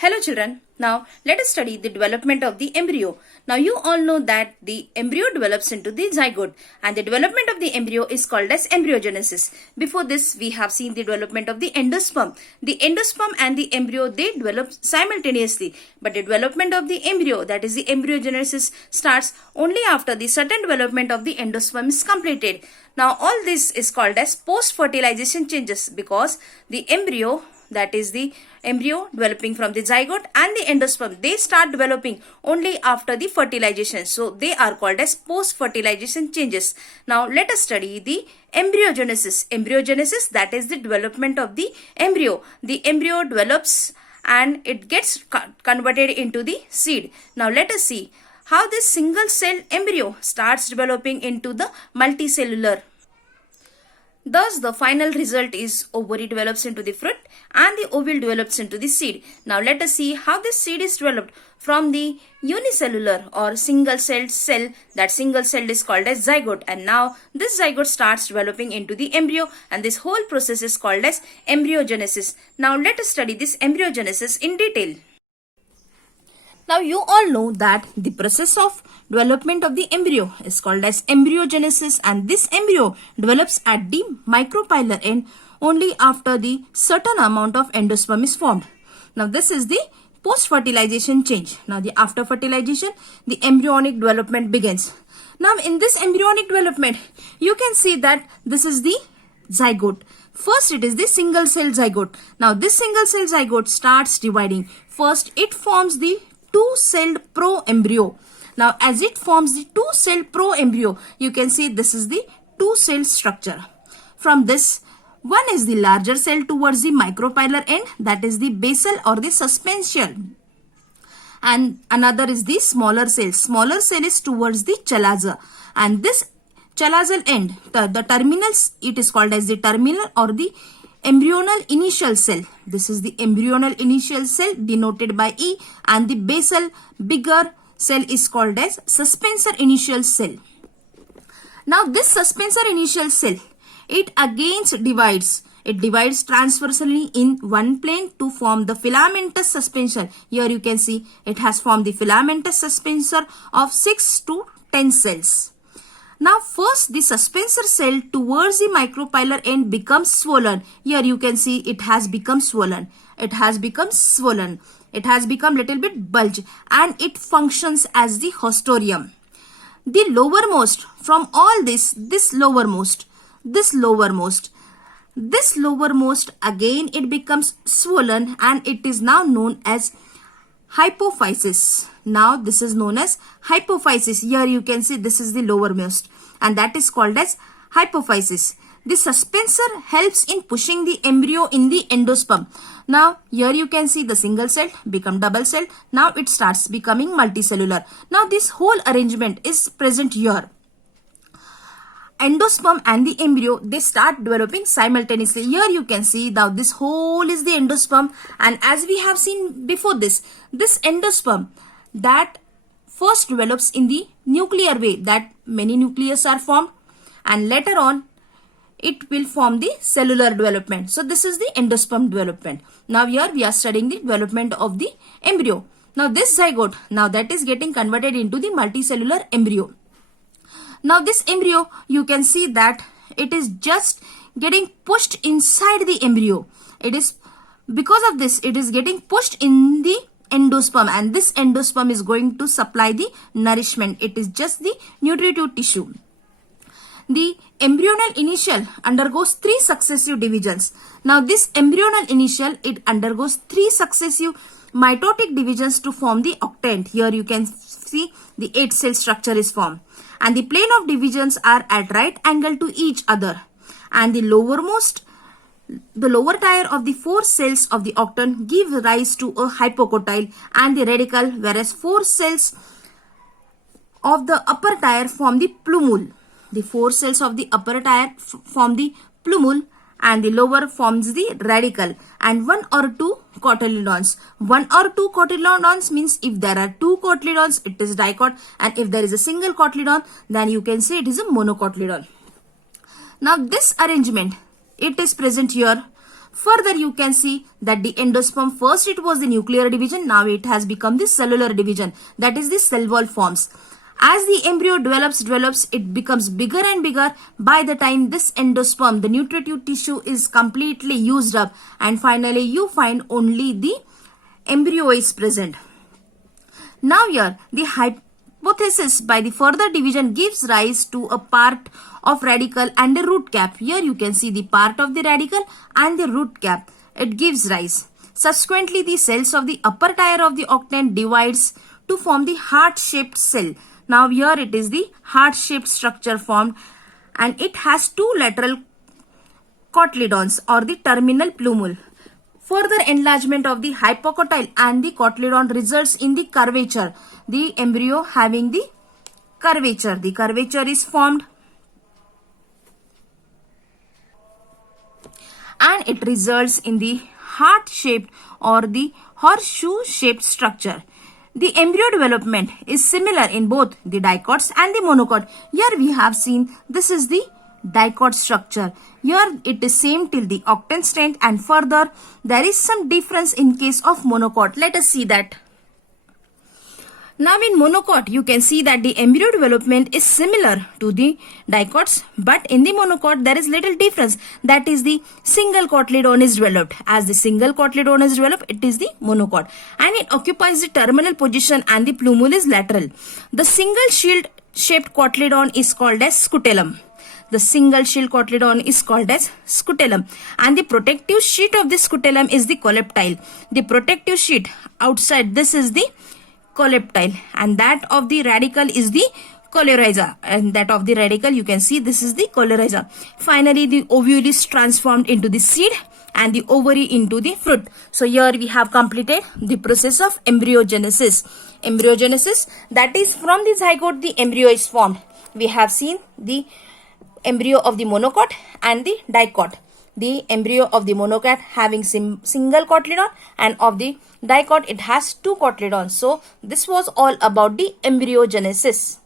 Hello children, now let us study the development of the embryo. Now you all know that the embryo develops into the zygote and the development of the embryo is called as embryogenesis. Before this we have seen the development of the endosperm. The endosperm and the embryo, they develop simultaneously, but the development of the embryo, that is the embryogenesis, starts only after the certain development of the endosperm is completed. Now all this is called as post-fertilization changes because the embryo, that is the embryo developing from the zygote and the endosperm, they start developing only after the fertilization. So they are called as post-fertilization changes. Now let us study the embryogenesis. Embryogenesis, that is the development of the embryo. The embryo develops and it gets converted into the seed. Now let us see how this single cell embryo starts developing into the multicellular. Thus, the final result is ovary develops into the fruit and the ovule develops into the seed. Now, let us see how this seed is developed from the unicellular or single-celled cell. That single cell is called as zygote, and now this zygote starts developing into the embryo, and this whole process is called as embryogenesis. Now, let us study this embryogenesis in detail. Now you all know that the process of development of the embryo is called as embryogenesis, and this embryo develops at the micropylar end only after the certain amount of endosperm is formed. Now this is the post-fertilization change. Now after fertilization, the embryonic development begins. Now in this embryonic development, you can see that this is the zygote. First it is the single cell zygote. Now this single cell zygote starts dividing. First it forms the two-celled pro-embryo. Now as it forms the two-celled pro-embryo, you can see this is the two-cell structure. From this, one is the larger cell towards the micropylar end, that is the basal or the suspension. And another is the smaller cell. Smaller cell is towards the chalaza. And this chalazal end, the terminal, it is called as the terminal or the embryonal initial cell. This is the embryonal initial cell denoted by E, and the basal bigger cell is called as suspensor initial cell. Now this suspensor initial cell, it again divides. It divides transversally in one plane to form the filamentous suspension. Here you can see it has formed the filamentous suspensor of 6 to 10 cells. Now first the suspensor cell towards the micropylar end becomes swollen. Here you can see it has become swollen. It has become swollen. It has become little bit bulge and it functions as the haustorium. The lowermost from all this lowermost again it becomes swollen and it is now known as hypophysis. Now this is known as hypophysis. Here you can see this is the lowermost and that is called as hypophysis. The suspensor helps in pushing the embryo in the endosperm. Now here you can see the single cell become double cell. Now it starts becoming multicellular. Now this whole arrangement is present here. Endosperm and the embryo, they start developing simultaneously. Here you can see now this whole is the endosperm, and as we have seen before this endosperm that first develops in the nuclear way, that many nucleus are formed and later on it will form the cellular development. So this is the endosperm development. Now here we are studying the development of the embryo. Now this zygote, now that is getting converted into the multicellular embryo. Now this embryo, you can see that it is just getting pushed inside the embryo. It is because of this, it is getting pushed in the endosperm, and this endosperm is going to supply the nourishment. It is just the nutritive tissue. The embryonal initial undergoes 3 successive divisions. Now this embryonal initial, it undergoes 3 successive mitotic divisions to form the octant. Here you can see the 8-cell structure is formed. And the plane of divisions are at right angle to each other. And the lower tier of the 4 cells of the octant give rise to a hypocotyle and the radicle, whereas 4 cells of the upper tier form the plumule. The 4 cells of the upper tier form the plumule and the lower forms the radicle, and 1 or 2 cotyledons. 1 or 2 cotyledons means if there are 2 cotyledons, it is dicot, and if there is a single cotyledon, then you can say it is a monocotyledon. Now this arrangement, it is present here Further, you can see that the endosperm, first it was the nuclear division, now it has become the cellular division, that is the cell wall forms. As the embryo develops, it becomes bigger and bigger. By the time this endosperm, the nutritive tissue, is completely used up, and finally you find only the embryo is present. Now here, the hypothesis by the further division gives rise to a part of radicle and a root cap. Here you can see the part of the radicle and the root cap. It gives rise. Subsequently, the cells of the upper tier of the octant divides to form the heart-shaped cell. Now here it is the heart-shaped structure formed, and it has two lateral cotyledons or the terminal plumule. Further enlargement of the hypocotyle and the cotyledon results in the curvature. The embryo having the curvature. The curvature is formed and it results in the heart-shaped or the horseshoe-shaped structure. The embryo development is similar in both the dicots and the monocot. Here we have seen this is the dicot structure. Here it is same till the octant strength, and further there is some difference in case of monocot. Let us see that. Now in monocot, you can see that the embryo development is similar to the dicots, but in the monocot there is little difference, that is the single cotyledon is developed. As the single cotyledon is developed, it is the monocot, and it occupies the terminal position and the plumule is lateral. The single shield shaped cotyledon is called as scutellum. The single shield cotyledon is called as scutellum, and the protective sheet of the scutellum is the coleptile. The protective sheet outside this is the coleptile, and that of the radicle is the coleorhiza, and that of the radicle you can see this is the coleorhiza. Finally, the ovule is transformed into the seed and the ovary into the fruit. So here we have completed the process of embryogenesis. Embryogenesis, that is from the zygote the embryo is formed. We have seen the embryo of the monocot and the dicot. The embryo of the monocot having single cotyledon, and of the dicot it has two cotyledons. So this was all about the embryogenesis.